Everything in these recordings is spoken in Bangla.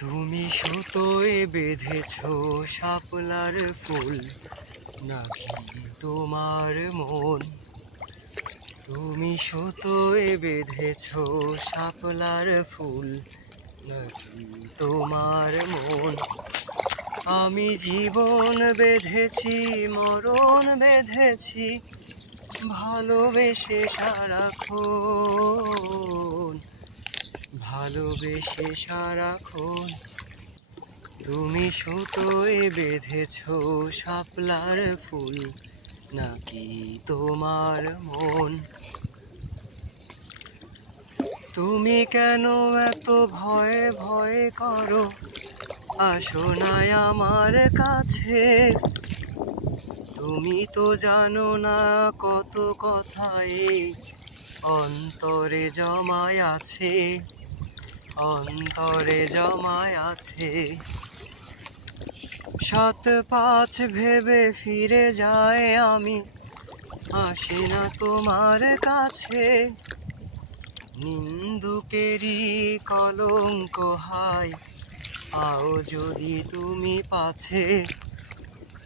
তুমি সুতোয় বেঁধেছ শাপলার ফুল, নাকি তোমার মন? তুমি সুতোয় বেঁধেছ শাপলার ফুল, নাকি তোমার মন? আমি জীবন বেঁধেছি, মরণ বেঁধেছি, ভালোবেসে সারাক্ষণ, ভালোবেসে সারাক্ষণ। তুমি সুতোয় বেঁধেছ শাপলার ফুল, নাকি তোমার মন? তুমি কেন এত ভয়ে ভয়ে করো? আসো না আমার কাছে। তুমি তো জানো না কত কথাই অন্তরে জমায় আছে, অন্তরে জমায় আছে। 7-5 ভেবে ফিরে যায় আমি, আসি না তোমার কাছে। নিন্দুকেরই কলঙ্ক হায়, পাও যদি তুমি পাছে,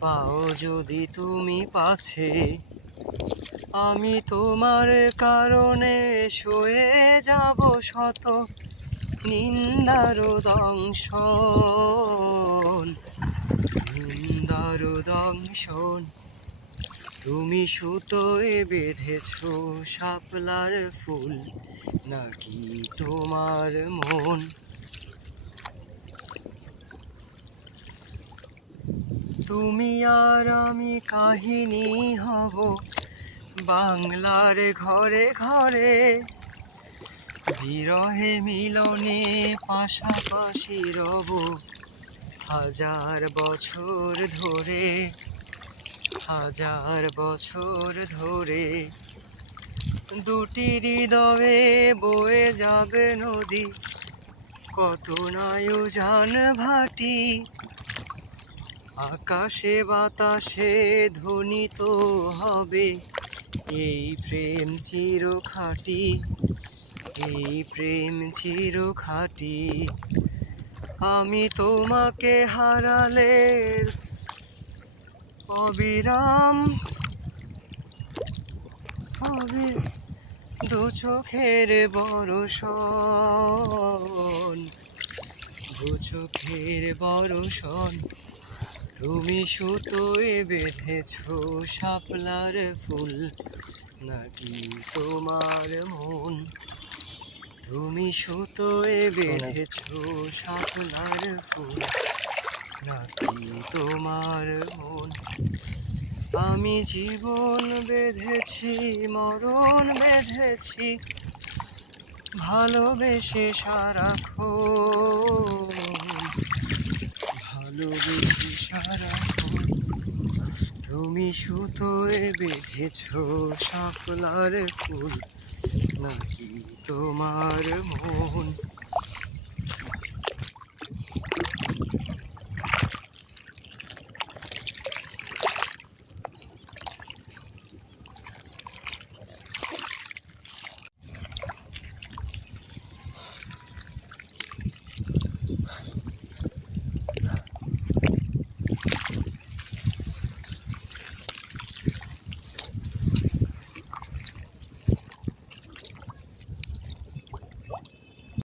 পাও যদি তুমি পাছে। আমি তোমার কারণে সয়ে যাব শত নিন্দার দংশন, নিন্দার দংশন। তুমি সুতোয় বেঁধেছ শাপলার ফুল, নাকি তোমার মন? তুমি আর আমি কাহিনী হব বাংলার ঘরে ঘরে, বিরহে মিলনে পাশাপাশি রব 1000 বছর ধরে, 1000 বছর ধরে। দুটি হৃদয়ে বয়ে যাবে নদী, কত নায়ুজান ভাটি। আকাশে বাতাসে ধ্বনিত হবে এই প্রেম চিরখাঁটি, এই প্রেম চিরখাঁটি। আমি তোমাকে হারালে অবিরাম হবে দু চোখের বরষণ, দু চোখের বরষণ। তুমি সুতোয় বেঁধেছ শাপলার ফুল, নাকি তোমার মন? তুমি সুতোয় বেঁধেছ শাপলার ফুল, নাকি তোমার মন? আমি জীবন বেঁধেছি, মরণ বেঁধেছি, ভালোবেসে সারাক্ষণ, ভালোবেসে সারাক্ষণ। তুমি সুতোয় বেঁধেছ শাপলার ফুল, নাকি তোমার মন?